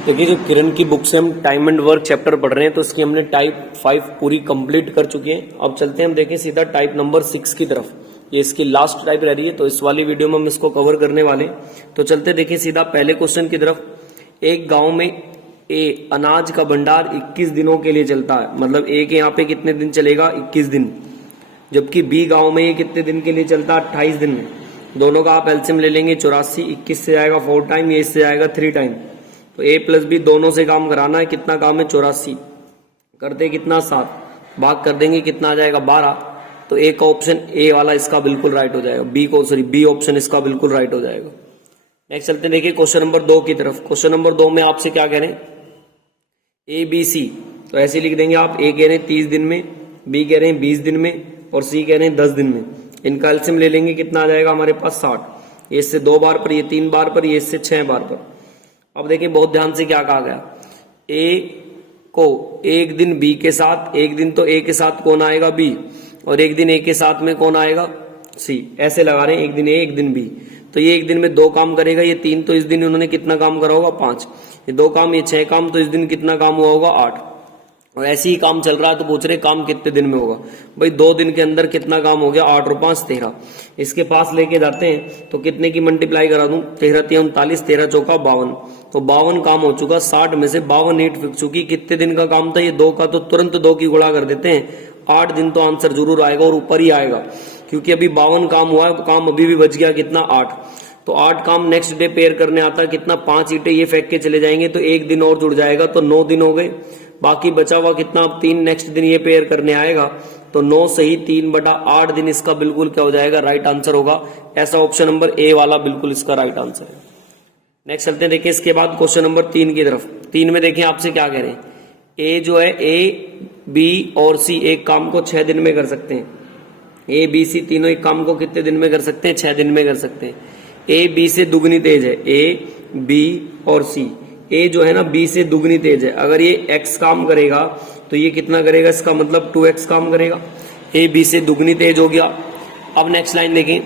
देखिए जो किरण की बुक से हम टाइम एंड वर्क चैप्टर पढ़ रहे हैं तो इसकी हमने टाइप 5 पूरी कंप्लीट कर चुकी है। अब चलते हैं हम देखें सीधा टाइप नंबर 6 की तरफ। ये इसकी लास्ट टाइप रह रही है तो इस वाली वीडियो में हम इसको कवर करने वाले हैं। तो चलते देखिए सीधा पहले क्वेश्चन की तरफ। एक गांव में ए अनाज का भंडार 21 दिनों के लिए चलता है, मतलब ए के यहाँ पे कितने दिन चलेगा 21 दिन, जबकि बी गांव में ये कितने दिन के लिए चलता है 28 दिन में। दोनों का आप एलसीएम ले लेंगे 84, 21 से जाएगा 4 टाइम, ये इससे जाएगा 3 टाइम। तो ए प्लस बी दोनों से काम कराना है, कितना काम है 84, करते कितना 7, भाग कर देंगे कितना आ जाएगा 12। तो ए का ऑप्शन ए वाला इसका बिल्कुल राइट हो जाएगा, बी ऑप्शन इसका बिल्कुल राइट हो जाएगा। नेक्स्ट चलते देखिए क्वेश्चन नंबर 2 की तरफ। क्वेश्चन नंबर 2 में आपसे क्या कह रहे हैं, ए बी सी, तो ऐसे लिख देंगे आप, ए कह रहे हैं 30 दिन में, बी कह रहे हैं 20 दिन में और सी कह रहे हैं 10 दिन में। इनका एलसीएम ले लेंगे कितना आ जाएगा हमारे पास 60, ये इससे 2 बार पर, ये 3 बार पर, ये इससे 6 बार पर। अब देखिए बहुत ध्यान से क्या कहा गया, ए को एक दिन बी के साथ, एक दिन तो ए के साथ कौन आएगा बी, और एक दिन ए के साथ में कौन आएगा सी, ऐसे लगा रहे हैं, एक दिन ए एक दिन बी। तो ये एक दिन में 2 काम करेगा, ये 3, तो इस दिन उन्होंने कितना काम करा होगा 5, ये 2 काम, ये 6 काम, तो इस दिन कितना काम हुआ होगा 8। और ऐसे ही काम चल रहा है तो पूछ रहे काम कितने दिन में होगा। भाई 2 दिन के अंदर कितना काम हो गया 8 और 5 13। इसके पास लेके जाते हैं तो कितने की मल्टीप्लाई करा दूं, 13 3 39, 13 चौका 52, तो 52 काम हो चुका। 60 में से 52 ईंट फिक चुकी। कितने दिन का काम था ये 2 का, तो तुरंत 2 की गुणा कर देते हैं, 8 दिन तो आंसर जरूर आएगा और ऊपर ही आएगा, क्योंकि अभी 52 काम हुआ है, काम अभी भी बच गया कितना 8। तो 8 काम नेक्स्ट डे पेयर करने आता है कितना, 5 ईंटें ये फेंक के चले जाएंगे तो 1 दिन और जुड़ जाएगा, तो 9 दिन हो गए। बाकी बचा हुआ कितना, अब 3 नेक्स्ट दिन ये पेयर करने आएगा, तो 9 सही 3/8 दिन इसका बिल्कुल क्या हो जाएगा राइट आंसर होगा। ऐसा ऑप्शन नंबर ए वाला बिल्कुल इसका राइट आंसर है। नेक्स्ट चलते हैं देखिए इसके बाद क्वेश्चन नंबर 3 की तरफ। 3 में देखिए आपसे क्या कह रहे हैं, ए जो है ए बी और सी एक काम को 6 दिन में कर सकते हैं। ए बी सी तीनों एक काम को कितने दिन में कर सकते हैं, 6 दिन में कर सकते हैं। ए बी से दुगनी तेज है, ए बी और सी, ए जो है ना बी से दुगनी तेज है। अगर ये x काम करेगा तो ये कितना करेगा, इसका मतलब 2x काम करेगा। ए बी से दुगनी तेज हो गया। अब नेक्स्ट लाइन देखें,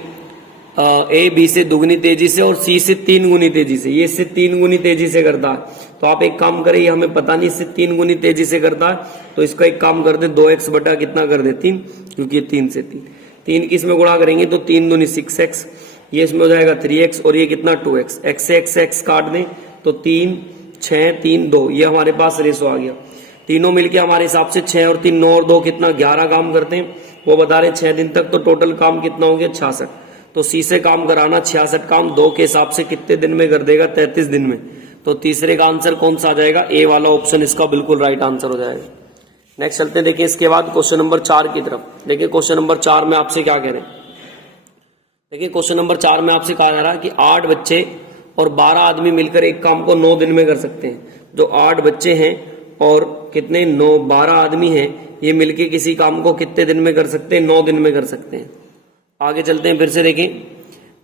ए बी से दुगनी तेजी से और सी से 3 गुनी तेजी से, ये इससे 3 गुनी तेजी से करता है। तो आप एक काम करें, ये हमें पता नहीं इससे 3 गुनी तेजी से करता है, तो इसका एक काम कर दे 2x बटा कितना कर दे 3, क्योंकि ये 3 से 3 की इसमें गुणा करेंगे तो 3 दूनी 6x, ये इसमें हो जाएगा 3x और ये कितना 2x, x से x काट दें तो 3 6 3 2, ये हमारे पास रेशो आ गया। तीनों मिलके हमारे हिसाब से 6 और 3 9 और 2 कितना 11 काम करते हैं, वो बता रहे 6 दिन तक, तो टोटल काम कितना हो गया 66। तो सी से काम कराना 66 काम 2 के हिसाब से कितने दिन में कर देगा 33 दिन में। तो तीसरे का आंसर कौन सा आ जाएगा, ए वाला ऑप्शन इसका बिल्कुल राइट आंसर हो जाएगा। नेक्स्ट चलते हैं देखिए इसके बाद क्वेश्चन नंबर 4 की तरफ। देखिए क्वेश्चन नंबर 4 में आपसे क्या कह रहे हैं, देखिए क्वेश्चन नंबर 4 में आपसे कहा जा रहा है कि 8 बच्चे और 12 आदमी मिलकर एक काम को 9 दिन में कर सकते हैं। जो 8 बच्चे हैं और कितने 12 आदमी हैं, ये मिलके किसी काम को कितने दिन में कर सकते हैं, 9 दिन में कर सकते हैं। आगे चलते हैं फिर से देखें,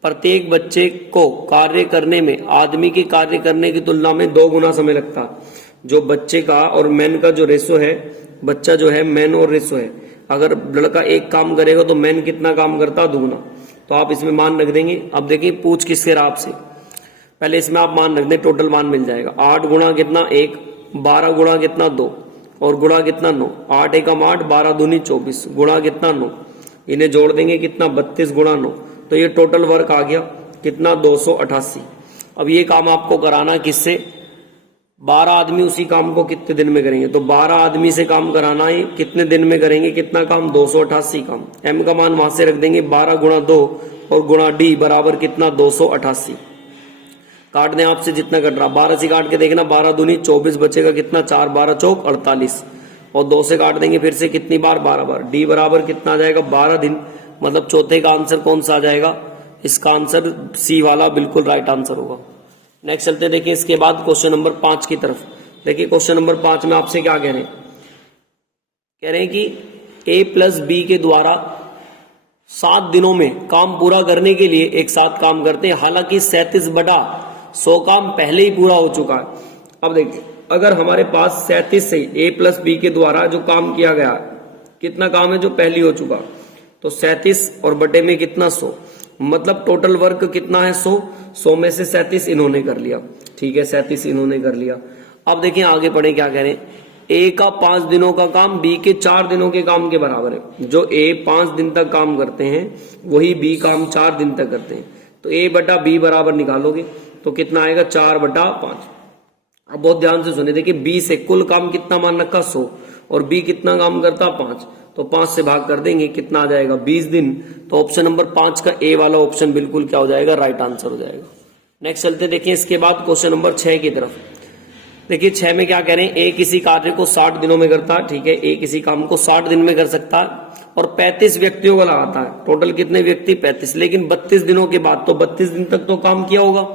प्रत्येक बच्चे को कार्य करने में आदमी के कार्य करने की तुलना में 2 गुना समय लगता है। जो बच्चे का और मैन का जो रेशो है, बच्चा जो है मैन और रेशो है, अगर लड़का एक काम करेगा तो मैन कितना काम करता है 2 गुना। तो आप इसमें मान रख देंगे। अब देखिए पूछ किससे रहा आपसे, पहले इसमें आप मान रख दें, टोटल मान मिल जाएगा। 8 गुणा कितना 1, 12 गुणा कितना 2 और गुणा कितना 9, 8 एकम 8, 12 दूनी 24, गुणा कितना 9, इन्हें जोड़ देंगे कितना 32 गुणा 9, तो ये टोटल वर्क आ गया कितना 288। अब ये काम आपको कराना किससे, 12 आदमी उसी काम को कितने दिन में करेंगे, तो 12 आदमी से काम कराना है, कितने दिन में करेंगे, कितना काम 288 काम। m का मान वहां से रख देंगे 12 गुणा 2 और गुणा d बराबर कितना 288। काट दें आपसे जितना कट रहा, 12 से काट के देखना, 12 दूनी 24 बचेगा कितना 4 12 चौक 48 और 2 से काट देंगे फिर से कितनी बार 12 बार। डी बराबर कितना आ जाएगा 12 दिन, मतलब चौथे का आंसर कौन सा आ जाएगा, इसका आंसर सी वाला बिल्कुल राइट आंसर होगा। नेक्स्ट चलते देखिए इसके बाद क्वेश्चन नंबर 5 की तरफ। देखिए क्वेश्चन नंबर 5 में आपसे क्या कह रहे हैं कि ए प्लस बी के द्वारा 7 दिनों में काम पूरा करने के लिए एक साथ काम करते हैं। हालांकि 37/100 काम पहले ही पूरा हो चुका है। अब देखिए अगर हमारे पास 37 से ए प्लस बी के द्वारा जो काम किया गया, कितना काम है जो पहले हो चुका, तो 37 और बटे में कितना 100, मतलब टोटल वर्क कितना है 100 में से 37 इन्होंने कर लिया, ठीक है 37 इन्होंने कर लिया। अब देखिए आगे पढ़े क्या कह रहे हैं, ए का 5 दिनों का काम बी के 4 दिनों के काम के बराबर है। जो ए 5 दिन तक काम करते हैं वही बी काम 4 दिन तक करते हैं, तो ए बटा बी बराबर निकालोगे तो कितना आएगा 4/5। अब बहुत ध्यान से सुने, देखिए बी से कुल काम कितना मान रखा 100 और बी कितना काम करता 5, तो 5 से भाग कर देंगे कितना आ जाएगा 20 दिन। तो ऑप्शन नंबर 5 का ए वाला ऑप्शन बिल्कुल क्या हो जाएगा, राइट आंसर हो जाएगा। नेक्स्ट चलते देखिए इसके बाद क्वेश्चन नंबर 6 की तरफ। देखिए 6 में क्या कह रहे हैं, ए किसी कार्य को 60 दिनों में करता है, ठीक है ए किसी काम को 60 दिन में कर सकता है और 35 व्यक्तियों को लगाता है। टोटल कितने व्यक्ति 35, लेकिन 32 दिनों के बाद, तो 32 दिन तक तो काम किया होगा,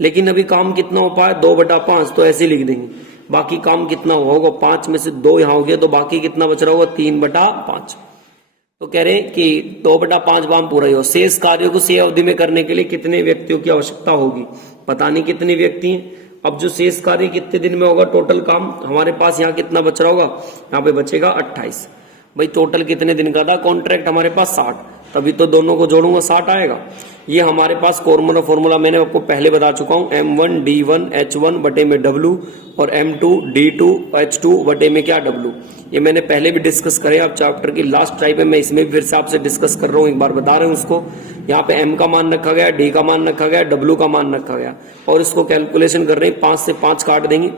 लेकिन अभी काम कितना हो पाया 2/5, तो ऐसे लिख देंगे। बाकी काम कितना हुआ होगा, 5 में से 2 यहाँ हो गया, तो बाकी कितना बच रहा होगा 3/5। तो कह रहे हैं कि 2/5 काम पूरा ही हो। शेष कार्यों को शेष अवधि में करने के लिए कितने व्यक्तियों की आवश्यकता होगी, पता नहीं कितने व्यक्ति हैं। अब जो शेष कार्य कितने दिन में होगा, टोटल काम हमारे पास यहाँ कितना बच रहा होगा, यहाँ पे बचेगा 28। भाई टोटल कितने दिन का था कॉन्ट्रैक्ट हमारे पास 60, तभी तो दोनों को जोड़ूंगा 60 आएगा। ये हमारे पास फॉर्मूला मैंने आपको पहले बता चुका हूं, M1D1H1 बटे में W और M2D2H2 बटे में क्या W। ये मैंने पहले भी डिस्कस करे, अब चैप्टर की लास्ट टाइप है, मैं इसमें भी फिर से आपसे डिस्कस कर रहा हूँ, एक बार बता रहे हैं उसको। यहाँ पे M का मान रखा गया, D का मान रखा गया, W का मान रखा गया और इसको कैलकुलेशन कर रहे हैं। 5 से 5 काट देंगे,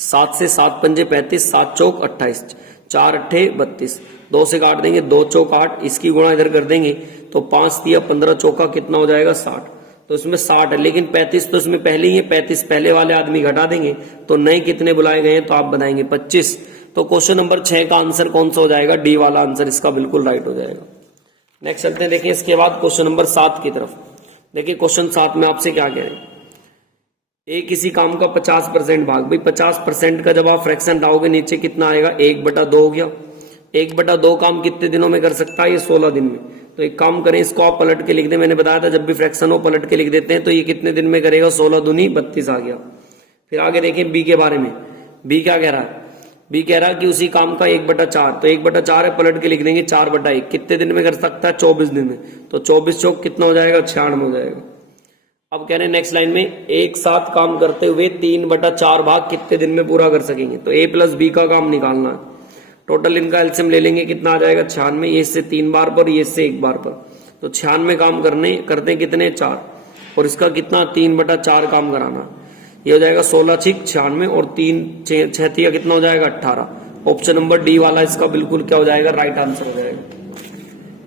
7 से 7 पंजे 35, 7 चौक 28, 4 अट्ठे 32, 2 से काट देंगे, 2 चौक 8, इसकी गुणा इधर कर देंगे तो 5 दिया 15 चौका कितना हो जाएगा 60। तो इसमें 60 है, लेकिन 35 तो इसमें पहले ही है, 35 पहले वाले आदमी घटा देंगे तो नए कितने बुलाए गए हैं, तो आप बताएंगे 25। तो क्वेश्चन नंबर 6 का आंसर कौन सा हो जाएगा, डी वाला आंसर इसका बिल्कुल राइट हो जाएगा। नेक्स्ट चलते हैं, देखिए इसके बाद क्वेश्चन नंबर 7 की तरफ। देखिए क्वेश्चन 7 में आपसे क्या कह रहे हैं, ए किसी काम का 50% भाग। भाई 50% का जब आप फ्रैक्शन लाओगे नीचे कितना आएगा, 1/2 हो गया। 1/2 काम कितने दिनों में कर सकता है, ये 16 दिन में। तो एक काम करें, इसको आप पलट के लिख दें, मैंने बताया था जब भी फ्रैक्शन हो पलट के लिख देते हैं। तो ये कितने दिन में करेगा, 16 दूनी 32 आ गया। फिर आगे देखें बी के बारे में, बी क्या कह रहा है, बी कह रहा है कि उसी काम का 1/4, तो 1/4 है, पलट के लिख देंगे 4/1। कितने दिन में कर सकता है, 24 दिन में। तो 24 चौक कितना हो जाएगा, 96 हो जाएगा। अब कह रहे हैं नेक्स्ट लाइन में, एक साथ काम करते हुए 3/4 भाग कितने दिन में पूरा कर सकेंगे। तो ए प्लस बी का काम निकालना है। टोटल इनका एलसीएम ले लेंगे, कितना आ जाएगा 96, ये इससे 3 बार पर, ये इससे 1 बार पर। तो 96 काम करते कितने 4, और इसका कितना 3/4 काम कराना। ये हो जाएगा 16 6 96 और 3 6 कितना हो जाएगा 18। ऑप्शन नंबर डी वाला इसका बिल्कुल क्या हो जाएगा, राइट आंसर हो जाएगा।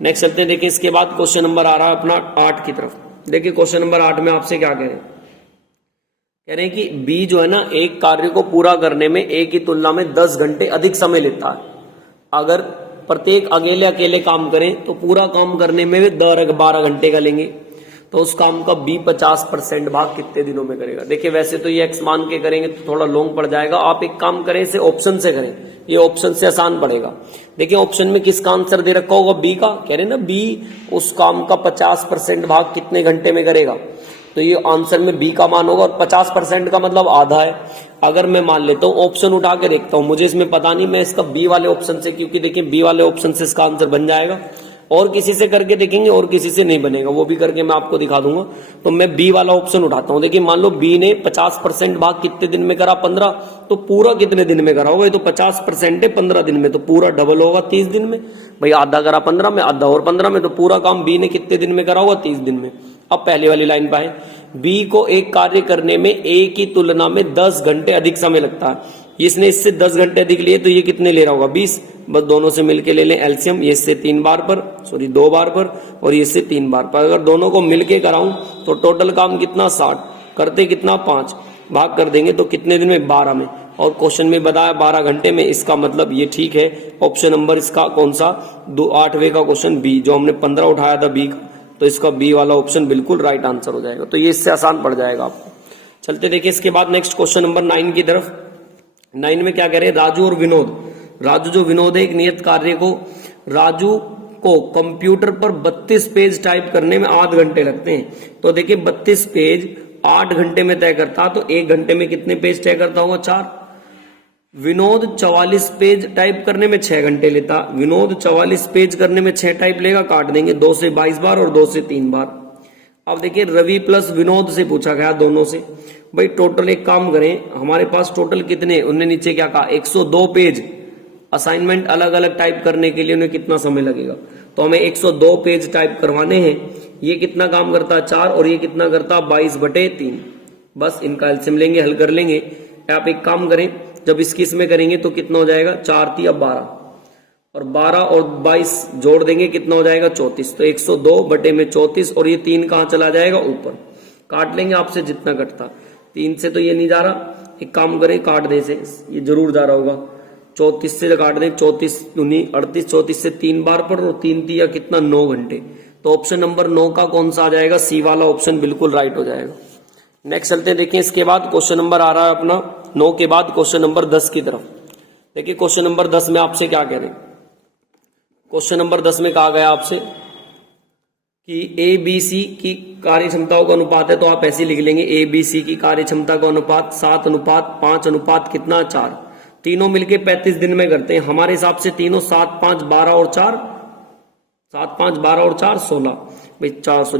नेक्स्ट चलते हैं, देखिए इसके बाद क्वेश्चन नंबर आ रहा है अपना 8 की तरफ। देखिए क्वेश्चन नंबर 8 में आपसे क्या कह रहे हैं कि बी जो है ना, एक कार्य को पूरा करने में ए की तुलना में 10 घंटे अधिक समय लेता है। अगर प्रत्येक अकेले काम करें तो पूरा काम करने में भी 12 घंटे का लेंगे। तो उस काम का बी 50% भाग कितने दिनों में करेगा। देखिए वैसे तो ये एक्स मान के करेंगे तो थोड़ा लॉन्ग पड़ जाएगा, आप एक काम करें, इसे ऑप्शन से करें, ये ऑप्शन से आसान पड़ेगा। देखिए ऑप्शन में किसका आंसर दे रखा होगा, बी का। कह रहे ना बी उस काम का 50% भाग कितने घंटे में करेगा, तो ये आंसर में बी का मान होगा। और 50% का मतलब आधा है। अगर मैं मान लेता हूं, ऑप्शन उठा के देखता हूं, मुझे इसमें पता नहीं, मैं इसका बी वाले ऑप्शन से, क्योंकि देखिए बी वाले ऑप्शन से इसका आंसर बन जाएगा। और किसी से करके देखेंगे और किसी से नहीं बनेगा, वो भी करके मैं आपको दिखा दूंगा। तो मैं बी वाला ऑप्शन उठाता हूं। देखिए मान लो बी ने 50% भाग कितने दिन में करा, 15, तो पूरा कितने दिन में करा होगा, ये तो 50% है 15 दिन में, तो पूरा डबल होगा 30 दिन में। भाई आधा करा 15 में, आधा और 15 में, तो पूरा काम बी ने कितने दिन में करा होगा, 30 दिन में। अब पहले वाली लाइन पे आए, बी को एक कार्य करने में ए की तुलना में 10 घंटे अधिक समय लगता है। इसने इससे 10 घंटे अधिक लिए, तो ये कितने ले रहा होगा, 20। बस दोनों से मिलके ले लें एलसीएम, ये इससे 2 बार पर और ये इससे 3 बार पर। अगर दोनों को मिलके कराऊं तो टोटल काम कितना 60, करते कितना 5, भाग कर देंगे तो कितने दिन में, 12 में। और क्वेश्चन में बताया 12 घंटे में, इसका मतलब ये ठीक है। ऑप्शन नंबर इसका कौन सा, 8वें का क्वेश्चन बी, जो हमने 15 उठाया था बी का, तो इसका बी वाला ऑप्शन बिल्कुल राइट आंसर हो जाएगा। तो ये इससे आसान पड़ जाएगा आपको। चलते देखिए इसके बाद नेक्स्ट क्वेश्चन नंबर 9 की तरफ। 9 में क्या कह रहे हैं, राजू और विनोद। राजू जो विनोद है, एक नियत कार्य को राजू को कंप्यूटर पर 32 पेज टाइप करने में 8 घंटे लगते हैं। तो देखिए 32 पेज 8 घंटे में तय करता, तो 1 घंटे में कितने पेज तय करता होगा, 4। विनोद 44 पेज टाइप करने में 6 घंटे लेता। विनोद 44 पेज करने में 6 टाइप लेगा, काट देंगे, 2 से 22 बार और 2 से 3 बार। अब देखिए रवि प्लस विनोद से पूछा गया दोनों से। भाई टोटल एक काम करें, हमारे पास टोटल कितने, उन्होंने नीचे क्या कहा 102 पेज असाइनमेंट अलग अलग टाइप करने के लिए उन्हें कितना समय लगेगा, तो हमें 102 पेज टाइप करवाने हैं। ये कितना काम करता है 4 और ये कितना करता 22/3। बस इनका एलसीएम लेंगे, हल कर लेंगे। आप एक काम करें, जब इसकी इसमें करेंगे तो कितना हो जाएगा 4 × 12 और 12 और 22 जोड़ देंगे कितना हो जाएगा 34। तो 102/34 और ये 3 कहां चला जाएगा ऊपर, काट लेंगे आपसे जितना कटता। 3 से तो ये नहीं जा रहा, एक काम करें काट दे से, ये जरूर जा रहा होगा। 34 से काट दें, 34 दूनी 38, 34 से 3 बार पर और 3 तिया कितना 9 घंटे। तो ऑप्शन नंबर 9 का कौन सा आ जाएगा, सी वाला ऑप्शन बिल्कुल राइट हो जाएगा। नेक्स्ट चलते हैं, देखिए इसके बाद क्वेश्चन नंबर आ रहा है अपना 9 के बाद क्वेश्चन नंबर 10 की तरफ। देखिए क्वेश्चन नंबर 10 में आपसे क्या कह रहे हैं, क्वेश्चन नंबर 10 में कहा गया आपसे कि ए बी सी की कार्य क्षमताओं का अनुपात है, तो आप ऐसे लिख लेंगे ए बी सी की कार्य क्षमता का अनुपात 7:5 अनुपात कितना 4। तीनों मिलके 35 दिन में करते हैं, हमारे हिसाब से तीनों 7, 5, 12 और 4 7, 5, 12 और 4 16 भाई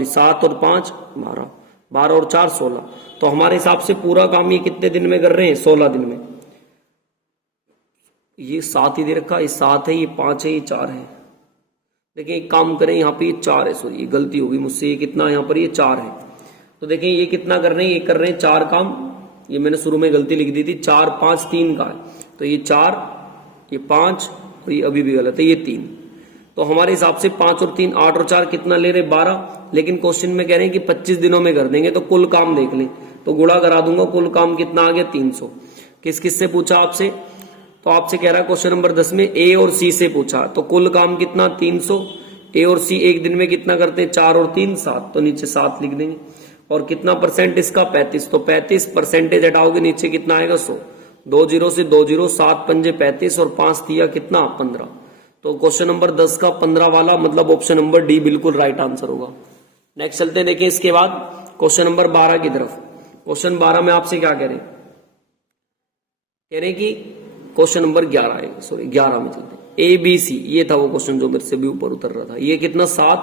7 और 5 12, 12 और 4 16। तो हमारे हिसाब से पूरा काम ये कितने दिन में कर रहे हैं 16 दिन में। ये 7 ही दे रखा, ये 7 है, ये 5 है, ये 4 है। देखिए एक काम करें, यहाँ पे ये 4 है, सॉरी ये गलती होगी मुझसे, ये कितना यहाँ पर ये 4 है। तो देखिए ये कितना कर रहे हैं, ये कर रहे हैं 4 काम, ये मैंने शुरू में गलती लिख दी थी, 4, 5, 3 का है। तो ये 4, ये 5 और ये अभी भी गलत है, ये 3। तो हमारे हिसाब से 5 और 3 8 और 4 कितना ले रहे 12, लेकिन क्वेश्चन में कह रहे हैं कि 25 दिनों में कर देंगे। तो कुल काम देख लें, तो गुणा करा दूंगा, कुल काम कितना आ गया 300। किस किस से पूछा आपसे, तो आपसे कह रहा है क्वेश्चन नंबर 10 में ए और सी से पूछा, तो कुल काम कितना 300। ए और सी एक दिन में कितना करते हैं 4 और 3 7, तो नीचे 7 लिख देंगे। और कितना परसेंट इसका 35, तो 35 परसेंटेज हटाओगे नीचे कितना आएगा 100। 2 0 से 2 0, 7 पंजे 35 और 5 दिया कितना 15। तो क्वेश्चन नंबर 10 का 15 वाला मतलब ऑप्शन नंबर डी बिल्कुल राइट आंसर होगा। नेक्स्ट चलते हैं, देखिए इसके बाद क्वेश्चन नंबर 12 की तरफ। क्वेश्चन 12 में आपसे क्या कह रहे हैं, कह रहे हैं कि क्वेश्चन नंबर 11 है, सॉरी 11 में चलते हैं। ए बी सी, ये था वो क्वेश्चन जो मेरे से भी ऊपर उतर रहा था। ये कितना 7,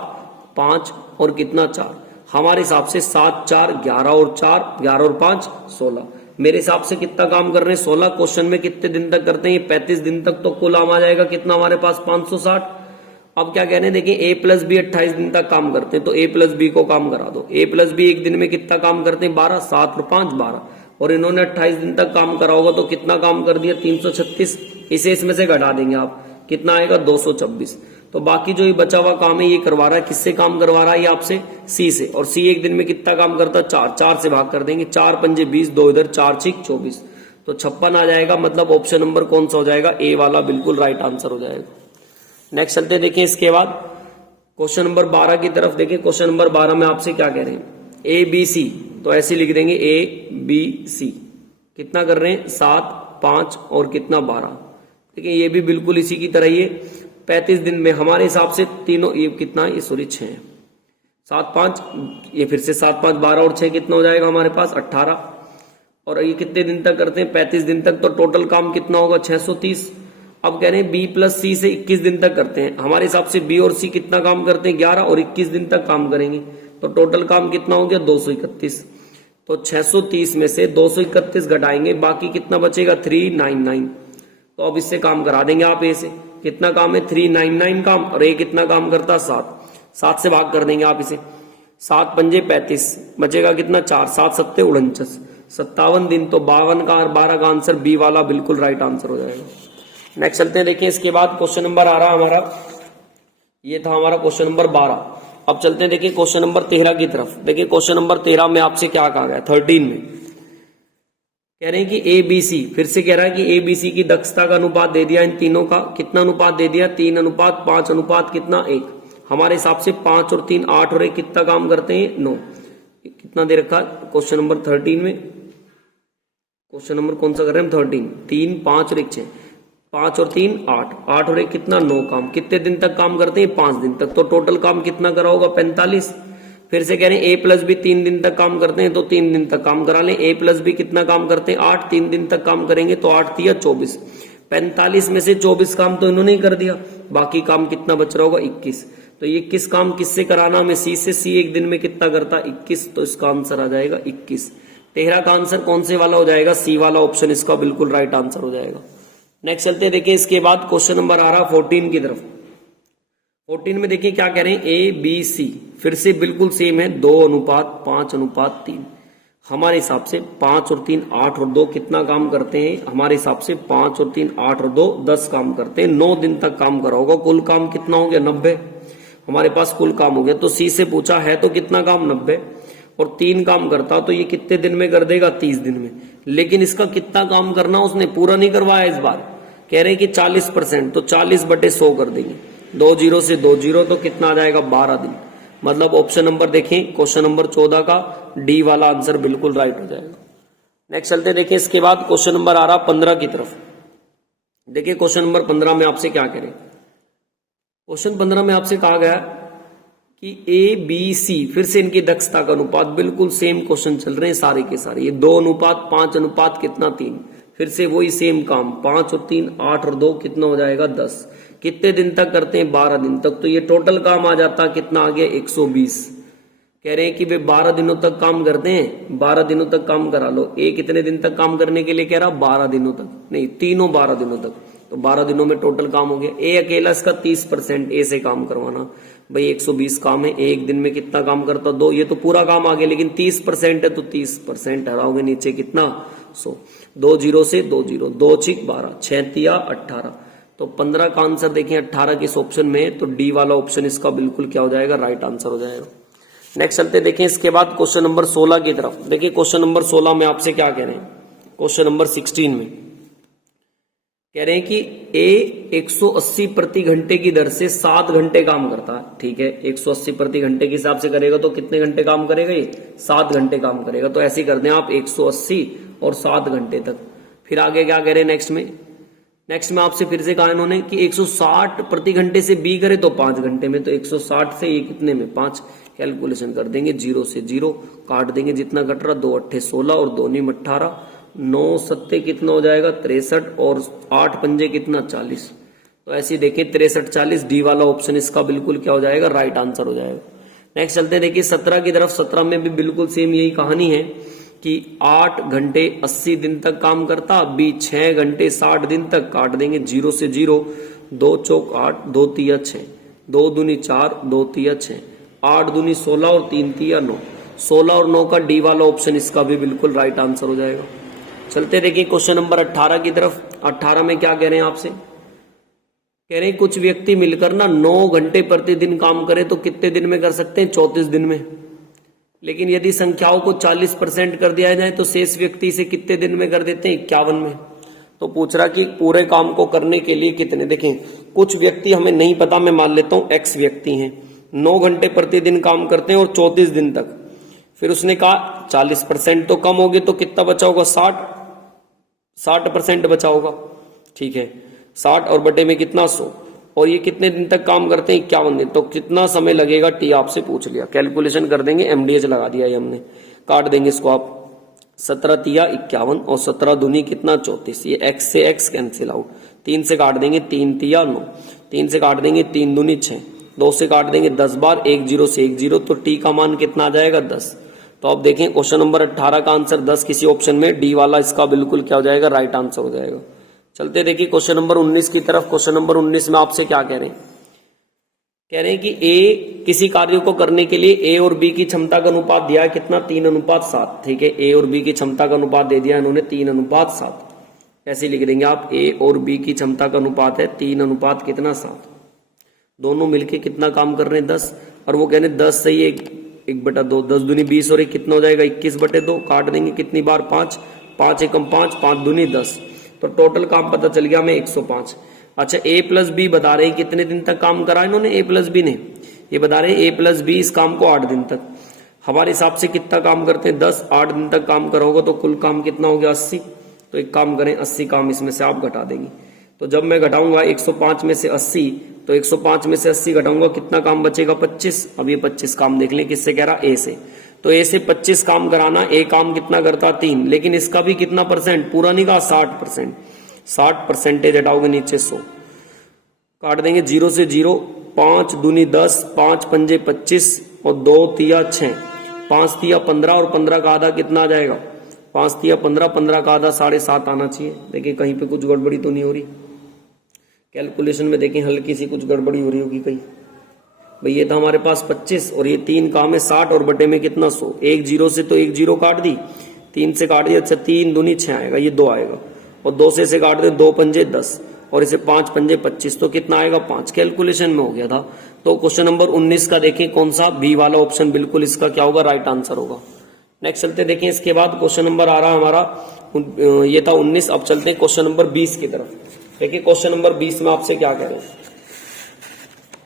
5 और कितना 4, हमारे हिसाब से 7, 4, 11 और 4, 11 और 5 16। मेरे हिसाब से कितना काम कर रहे हैं 16। क्वेश्चन में कितने दिन तक करते हैं, 35 दिन तक। तो कुल आ जाएगा कितना हमारे पास 560। अब क्या कह रहे हैं, देखिए ए प्लस बी 28 दिन तक काम करते हैं, तो ए प्लस बी को काम करा दो। ए प्लस बी एक दिन में कितना काम करते हैं 12, 7 और 5 12, और इन्होंने 28 दिन तक काम करा होगा, तो कितना काम कर दिया 336। इसे इसमें से घटा देंगे आप, कितना आएगा 226। तो बाकी जो ये बचा हुआ काम है ये करवा रहा है, किससे काम करवा रहा है ये आपसे, सी से। और सी एक दिन में कितना काम करता है 4, 4 से भाग कर देंगे, 4 पंजे 20, 2 इधर 4 6 24, तो 56 आ जाएगा। मतलब ऑप्शन नंबर कौन सा हो जाएगा, ए वाला बिल्कुल राइट आंसर हो जाएगा। नेक्स्ट चलते हैं, देखिए इसके बाद क्वेश्चन नंबर 12 की तरफ। देखिए क्वेश्चन नंबर 12 में आपसे क्या कह रहे हैं, ए बी सी, तो ऐसे लिख देंगे ए बी सी। कितना कर रहे हैं 7, 5 और कितना 12। देखिए ये भी बिल्कुल इसी की तरह ही है। 35 दिन में हमारे हिसाब से तीनों, ये कितना है, ये सॉरी 6 है, 7 5, ये फिर से 7 5 12 और 6 कितना हो जाएगा हमारे पास 18। और ये कितने दिन तक करते हैं 35 दिन तक, तो टोटल काम कितना होगा 630। अब कह रहे हैं बी प्लस सी से 21 दिन तक करते हैं, हमारे हिसाब से बी और सी कितना काम करते हैं 11 और 21 दिन तक काम करेंगे, तो टोटल काम कितना हो गया 231। तो 630 में से 231 घटाएंगे, बाकी कितना बचेगा 399। तो अब इससे काम करा देंगे आप, ए से कितना काम है 399 काम, और ए कितना काम करता 7, 7 से भाग कर देंगे आप इसे, 7 पंजे 35, बचेगा कितना 4, 7 7 49, 57 दिन। तो 52 का और 12 का आंसर बी वाला बिल्कुल राइट आंसर हो जाएगा। नेक्स्ट चलते हैं, देखिए इसके बाद क्वेश्चन नंबर आ रहा हमारा, ये था हमारा क्वेश्चन नंबर 12। अब चलते हैं देखिए क्वेश्चन नंबर 13 की तरफ। देखिए क्वेश्चन नंबर 13 में आपसे क्या कहा गया, 13 में कह रहे हैं कि ए बी सी, फिर से कह रहा है कि ए बी सी की दक्षता का अनुपात दे दिया, इन तीनों का कितना अनुपात दे दिया 3:5 अनुपात कितना 1। हमारे हिसाब से 5 और 3 8 और 1 कितना काम करते हैं 9। कितना दे रखा क्वेश्चन नंबर 13 में, क्वेश्चन नंबर कौन सा कर रहे हैं हम 13, 3 5 और 1 6, 5 और 3 8, 8 और 1 कितना 9 काम। कितने दिन तक काम करते हैं 5 दिन तक, तो टोटल काम कितना करा होगा 45। फिर से कह रहे हैं ए प्लस बी 3 दिन तक काम करते हैं, तो 3 दिन तक काम करा लें। ए प्लस बी कितना काम करते हैं 8, 3 दिन तक काम करेंगे, तो 8 दिया 24। 45 में से 24 काम तो इन्होंने ही कर दिया, बाकी काम कितना बच रहा होगा 21। तो ये किस काम किससे कराना हमें, सी से। सी एक दिन में कितना करता, 21, तो इसका आंसर आ जाएगा 21। 13 का आंसर कौन से वाला हो जाएगा, सी वाला ऑप्शन इसका बिल्कुल राइट आंसर हो जाएगा। नेक्स्ट चलते देखिए, इसके बाद क्वेश्चन नंबर आ रहा 14 की तरफ। 14 में देखिए क्या कह रहे हैं, ए बी सी फिर से बिल्कुल सेम है, 2:5:3। हमारे हिसाब से 5 और 3 8 और 2 कितना काम करते हैं, हमारे हिसाब से 5 और 3 8 और 2 10 काम करते हैं। 9 दिन तक काम करा होगा, कुल काम कितना हो गया 90। हमारे पास कुल काम हो गया, तो सी से पूछा है तो कितना काम 90, और 3 काम करता तो ये कितने दिन में कर देगा, 30 दिन में। लेकिन इसका कितना काम करना उसने पूरा नहीं करवाया इस बार, कह रहे हैं कि 40%, तो 40/100 कर देंगे। 2 0 से 2 0 तो कितना आ जाएगा 12 दिन। मतलब ऑप्शन नंबर देखें क्वेश्चन नंबर 14 का डी वाला आंसर बिल्कुल राइट हो जाएगा। नेक्स्ट चलते देखें, इसके बाद क्वेश्चन नंबर आ रहा 15 की तरफ। देखिए क्वेश्चन नंबर 15 में आपसे क्या करें, क्वेश्चन 15 में आपसे कहा गया कि ए बी सी फिर से इनकी दक्षता का अनुपात बिल्कुल सेम क्वेश्चन चल रहे हैं सारे के सारे। ये 2:5 कितना 3, फिर से वही सेम काम, 5 और 3 8 और 2 कितना हो जाएगा 10। कितने दिन तक करते हैं, 12 दिन तक। तो ये टोटल काम आ जाता कितना आ गया 120। कह रहे हैं कि वे 12 दिनों तक काम करते हैं, 12 दिनों तक काम करा लो। ए कितने दिन तक काम करने के लिए कह रहा, 12 दिनों तक, नहीं तीनों 12 दिनों तक, तो 12 दिनों में टोटल काम हो गया। ए अकेला इसका 30% ए से काम करवाना, भाई 120 काम है, एक दिन में कितना काम करता 2, ये तो पूरा काम आ गया, लेकिन 30% है तो 30% हराओगे नीचे कितना 100। 2 0 से 2 0, 2 6 12, 6 3 18, तो 15 का आंसर देखिए 18 के इस ऑप्शन में, तो डी वाला ऑप्शन इसका बिल्कुल क्या हो जाएगा, राइट आंसर हो जाएगा। नेक्स्ट चलते देखें, इसके बाद क्वेश्चन नंबर 16 की तरफ। देखिए क्वेश्चन नंबर 16 में आपसे क्या कह रहे हैं, क्वेश्चन नंबर 16 में कह रहे हैं कि ए 180 प्रति घंटे की दर से 7 घंटे काम करता है। ठीक है, 180 प्रति घंटे के हिसाब से करेगा तो कितने घंटे काम करेगा, ये 7 घंटे काम करेगा। तो ऐसे ही कर दें आप 180 और 7 घंटे तक। फिर आगे क्या कह रहे हैं नेक्स्ट में आपसे फिर से कहा इन्होंने कि 160 प्रति घंटे से बी करे तो 5 घंटे में, तो 160 से ये कितने में 5, कैलकुलेशन कर देंगे, 0 से 0 काट देंगे, जितना कट रहा 2 8 16 और 2 9 18, 9 7 कितना हो जाएगा 63 और 8 पंजे कितना 40। तो ऐसे देखें 63 40, डी वाला ऑप्शन इसका बिल्कुल क्या हो जाएगा, राइट आंसर हो जाएगा। नेक्स्ट चलते देखिए 17 की तरफ। 17 में भी बिल्कुल सेम यही कहानी है कि 8 घंटे 80 दिन तक काम करता, बी 6 घंटे 60 दिन तक, काट देंगे 0 से 0, 2 चौक 8, 2 तिया 6, 2 दूनी 4, 2 तिया 6, 8 दूनी 16 और 3 तिया 9। 16 और 9 का डी वाला ऑप्शन इसका भी बिल्कुल राइट आंसर हो जाएगा। चलते देखिए क्वेश्चन नंबर 18 की तरफ। 18 में क्या कह रहे हैं आपसे, कह रहे हैं कुछ व्यक्ति मिलकर ना 9 घंटे प्रतिदिन काम करे तो कितने दिन में कर सकते हैं, 34 दिन में। लेकिन यदि संख्याओं को 40% कर दिया जाए तो शेष व्यक्ति इसे कितने दिन में कर देते हैं, 51 में। तो पूछ रहा कि पूरे काम को करने के लिए कितने, देखें कुछ व्यक्ति हमें नहीं पता, मैं मान लेता हूं एक्स व्यक्ति हैं, 9 घंटे प्रतिदिन काम करते हैं और 34 दिन तक। फिर उसने कहा 40% तो कम हो गए, तो कितना बचा होगा 60% बचा होगा। ठीक है, 60 और बटे में कितना 100, और ये कितने दिन तक काम करते हैं 51 दिन, तो कितना समय लगेगा टी आपसे पूछ लिया, कैलकुलेशन कर देंगे, एमडीएच लगा दिया ये हमने, काट देंगे इसको आप, 17 तिया 51 और 17 दूनी कितना 34, ये x से x कैंसिल आउट, 3 से काट देंगे 3 तिया 9, 3 से काट देंगे 3 दूनी 6, 2 से काट देंगे 10 बार, 1 0 से 1 0, तो टी का मान कितना आ जाएगा 10। तो आप देखें क्वेश्चन नंबर 18 का आंसर 10 किसी ऑप्शन में, डी वाला इसका बिल्कुल क्या हो जाएगा, राइट आंसर हो जाएगा। चलते देखिए क्वेश्चन नंबर 19 की तरफ। क्वेश्चन नंबर 19 में आपसे क्या कह रहे हैं, कह रहे हैं कि ए किसी कार्य को करने के लिए ए और बी की क्षमता का अनुपात दिया है कितना, 3:7। ठीक है, ए और बी की क्षमता का अनुपात दे दिया इन्होंने 3:7। ऐसे लिख देंगे आप, ए और बी की क्षमता का अनुपात है 3:7, दोनों मिलके कितना काम कर रहे हैं 10, और वो कह रहे हैं 10 से ही 1/2, 10 दूनी 20 और 1 कितना हो जाएगा 21/2, काट देंगे कितनी बार 5, 5 एकम 5, 5 दूनी 10, तो टोटल काम पता चल गया हमें 105। अच्छा ए प्लस बी बता रहे हैं कितने दिन तक काम करा इन्होंने, ए प्लस बी ने, ये बता रहे हैं ए प्लस बी इस काम को 8 दिन तक। हमारे हिसाब से कितना काम करते हैं 10, 8 दिन तक काम करा होगा तो कुल काम कितना हो गया 80। तो एक काम करें 80 काम इसमें से आप घटा देंगे, तो जब मैं घटाऊंगा 105 में से 80, तो 105 में से 80 घटाऊंगा कितना काम बचेगा 25। अब ये 25 काम देख लें किससे कह रहा, ए से, तो ए से 25 काम कराना, ए काम कितना करता 3, लेकिन इसका भी कितना परसेंट, पूरा नहीं कहा 60%, 60% हटाओगे नीचे 100, काट देंगे 0 से 0, 5 दूनी 10, 5 पंजे 25 और 2 तिया 6, 5 तिया 15 और 15 का आधा कितना आ जाएगा? 5 तिया 15, 15 का आधा 7.5 आना चाहिए। देखिए कहीं पे कुछ गड़बड़ी तो नहीं हो रही कैलकुलेशन में, देखिए हल्की सी कुछ गड़बड़ी हो रही होगी कहीं। भाई ये था हमारे पास 25 और ये 3 काम है 60 और बटे में कितना 100। 1 जीरो से तो 1 जीरो काट दी, 3 से काट दिया, अच्छा 3 दूनी 6 आएगा, ये 2 आएगा, और 2 से काट दे 2 पंजे 10 और इसे 5 पंजे 25, तो कितना आएगा 5। कैलकुलेशन में हो गया था। तो क्वेश्चन नंबर 19 का देखें कौन सा, बी वाला ऑप्शन बिल्कुल इसका क्या होगा, राइट आंसर होगा। नेक्स्ट चलते देखें, इसके बाद क्वेश्चन नंबर आ रहा हमारा, ये था 19। अब चलते हैं क्वेश्चन नंबर 20 की तरफ। देखिए क्वेश्चन नंबर 20 में आपसे क्या कह रहे हैं,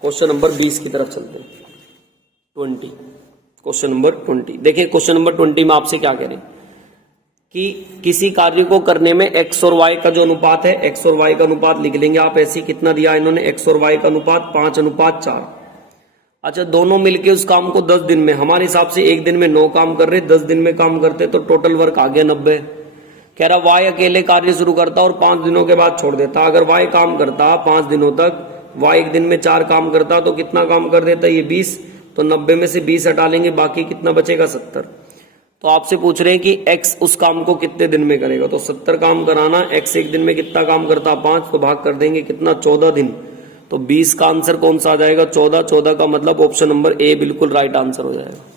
क्वेश्चन नंबर 20 की तरफ चलते हैं। 20, क्वेश्चन नंबर 20। देखिए क्वेश्चन नंबर 20 में आपसे क्या कह रहे हैं कि किसी कार्य को करने में x और y का जो अनुपात है, x और y का अनुपात लिख लेंगे आप ऐसे, कितना दिया इन्होंने, x और y का अनुपात 5:4। अच्छा दोनों मिलके उस काम को 10 दिन में, हमारे हिसाब से एक दिन में 9 काम कर रहे, 10 दिन में काम करते तो टोटल वर्क आ गया 90। कह रहा y अकेले कार्य शुरू करता और 5 दिनों के बाद छोड़ देता। अगर y काम करता 5 दिनों तक, y एक दिन में 4 काम करता तो कितना काम कर देता, ये 20, तो 90 में से 20 हटा लेंगे, बाकी कितना बचेगा 70। तो आपसे पूछ रहे हैं कि x उस काम को कितने दिन में करेगा, तो 70 काम कराना, x एक दिन में कितना काम करता 5, तो भाग कर देंगे कितना 14 दिन, तो 20 का आंसर कौन सा आ जाएगा 14। 14 का मतलब ऑप्शन नंबर ए बिल्कुल राइट आंसर हो जाएगा।